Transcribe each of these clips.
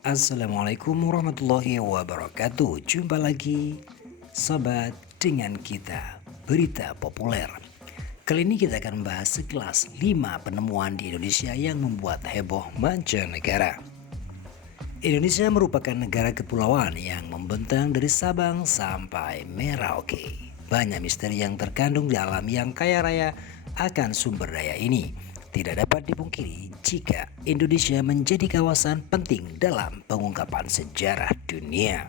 Assalamualaikum warahmatullahi wabarakatuh. Jumpa lagi sobat dengan kita berita populer. Kali ini kita akan membahas sekelas 5 penemuan di Indonesia yang membuat heboh mancanegara. Indonesia merupakan negara kepulauan yang membentang dari Sabang sampai Merauke. Banyak misteri yang terkandung di alam yang kaya raya akan sumber daya ini. Tidak dapat dipungkiri jika Indonesia menjadi kawasan penting dalam pengungkapan sejarah dunia.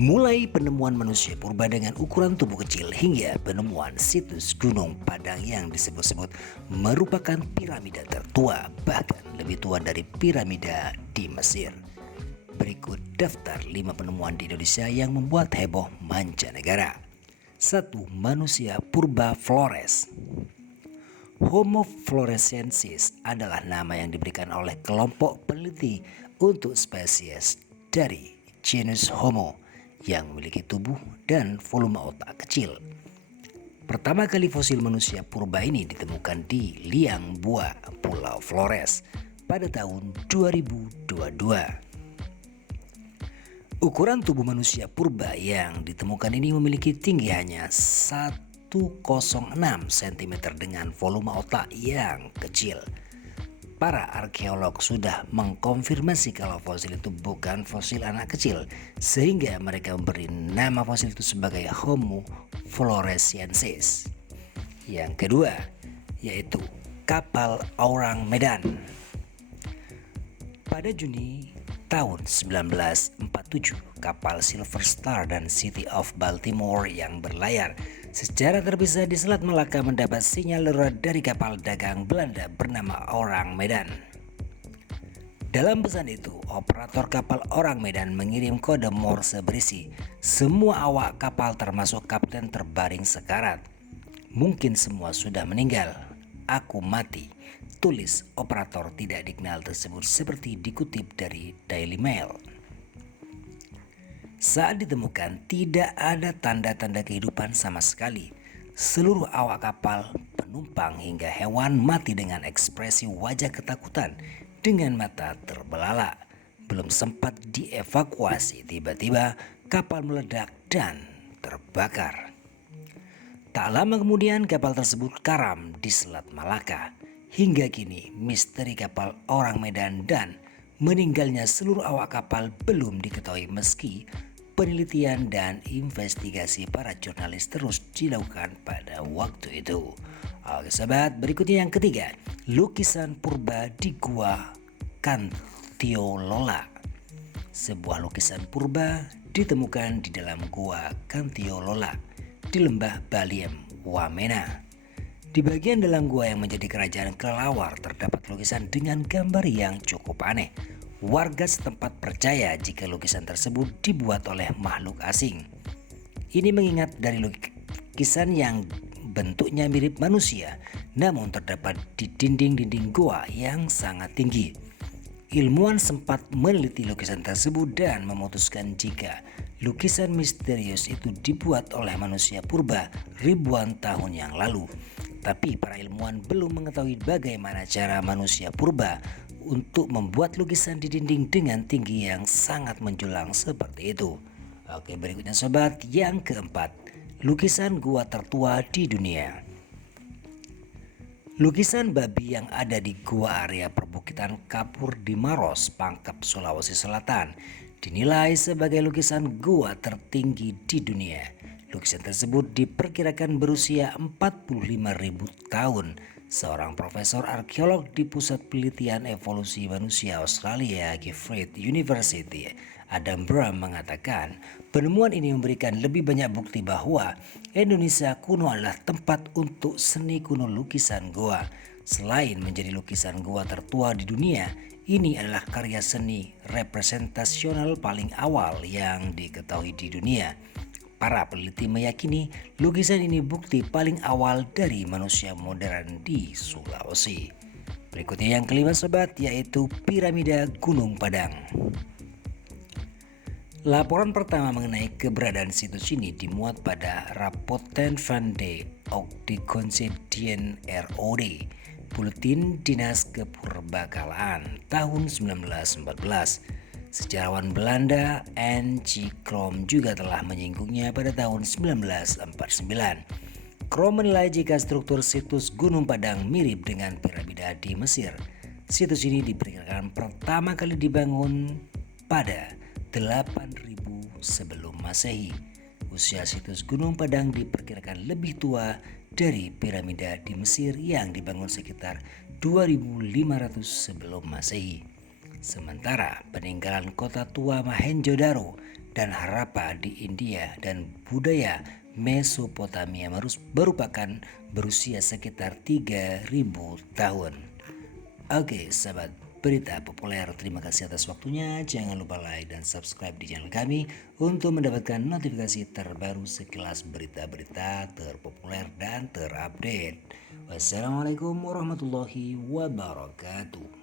Mulai penemuan manusia purba dengan ukuran tubuh kecil hingga penemuan situs Gunung Padang yang disebut-sebut merupakan piramida tertua, bahkan lebih tua dari piramida di Mesir. Berikut daftar 5 penemuan di Indonesia yang membuat heboh mancanegara. 1. Manusia purba Flores. Homo floresiensis adalah nama yang diberikan oleh kelompok peneliti untuk spesies dari genus Homo yang memiliki tubuh dan volume otak kecil. Pertama kali fosil manusia purba ini ditemukan di Liang Bua, Pulau Flores pada tahun 2022. Ukuran tubuh manusia purba yang ditemukan ini memiliki tinggi hanya 106 cm dengan volume otak yang kecil. Para arkeolog sudah mengkonfirmasi kalau fosil itu bukan fosil anak kecil, sehingga mereka memberi nama fosil itu sebagai Homo floresiensis. Yang kedua, yaitu kapal Orang Medan. Pada Juni tahun 1947, kapal Silver Star dan City of Baltimore yang berlayar secara terpisah di Selat Malaka mendapat sinyal darurat dari kapal dagang Belanda bernama Orang Medan. Dalam pesan itu, operator kapal Orang Medan mengirim kode Morse berisi, "Semua awak kapal termasuk kapten terbaring sekarat. Mungkin semua sudah meninggal. Aku mati," tulis operator tidak dikenal tersebut seperti dikutip dari Daily Mail. Saat ditemukan tidak ada tanda-tanda kehidupan sama sekali. Seluruh awak kapal, penumpang hingga hewan mati dengan ekspresi wajah ketakutan dengan mata terbelalak. Belum sempat dievakuasi, tiba-tiba kapal meledak dan terbakar. Tak lama kemudian kapal tersebut karam di Selat Malaka. Hingga kini misteri kapal Orang Medan dan meninggalnya seluruh awak kapal belum diketahui meski penelitian dan investigasi para jurnalis terus dilakukan pada waktu itu. Oke sobat, berikutnya yang ketiga, lukisan purba di Gua Kantiolola. Sebuah lukisan purba ditemukan di dalam Gua Kantiolola di lembah Baliem, Wamena. Di bagian dalam gua yang menjadi kerajaan kelelawar terdapat lukisan dengan gambar yang cukup aneh. Warga setempat percaya jika lukisan tersebut dibuat oleh makhluk asing. Ini mengingat dari lukisan yang bentuknya mirip manusia, namun terdapat di dinding-dinding gua yang sangat tinggi. Ilmuwan sempat meneliti lukisan tersebut dan memutuskan jika lukisan misterius itu dibuat oleh manusia purba ribuan tahun yang lalu. Tapi para ilmuwan belum mengetahui bagaimana cara manusia purba untuk membuat lukisan di dinding dengan tinggi yang sangat menjulang seperti itu. Oke, berikutnya sobat, yang keempat, lukisan gua tertua di dunia. Lukisan babi yang ada di gua area perbukitan Kapur di Maros, Pangkep, Sulawesi Selatan dinilai sebagai lukisan gua tertinggi di dunia. Lukisan tersebut diperkirakan berusia 45.000 tahun. Seorang profesor arkeolog di Pusat Penelitian Evolusi Manusia Australia, Griffith University, Adam Bram mengatakan, penemuan ini memberikan lebih banyak bukti bahwa Indonesia kuno adalah tempat untuk seni kuno lukisan goa. Selain menjadi lukisan goa tertua di dunia, ini adalah karya seni representasional paling awal yang diketahui di dunia. Para peneliti meyakini lukisan ini bukti paling awal dari manusia modern di Sulawesi. Berikutnya yang kelima sobat, yaitu piramida Gunung Padang. Laporan pertama mengenai keberadaan situs ini dimuat pada Rapporten van de Octiconsidien ROD Buletin Dinas Kepurbakalaan tahun 1914. Sejarawan Belanda N.G. Krom juga telah menyinggungnya pada tahun 1949. Krom menilai jika struktur situs Gunung Padang mirip dengan piramida di Mesir. Situs ini diperkirakan pertama kali dibangun pada 8000 sebelum Masehi. Usia situs Gunung Padang diperkirakan lebih tua dari piramida di Mesir yang dibangun sekitar 2500 sebelum Masehi. Sementara peninggalan kota tua Mohenjo-daro dan Harappa di India dan budaya Mesopotamia merupakan berusia sekitar 3000 tahun. Oke, sahabat berita populer, terima kasih atas waktunya. Jangan lupa like dan subscribe di channel kami untuk mendapatkan notifikasi terbaru sekilas berita-berita terpopuler dan terupdate. Wassalamualaikum warahmatullahi wabarakatuh.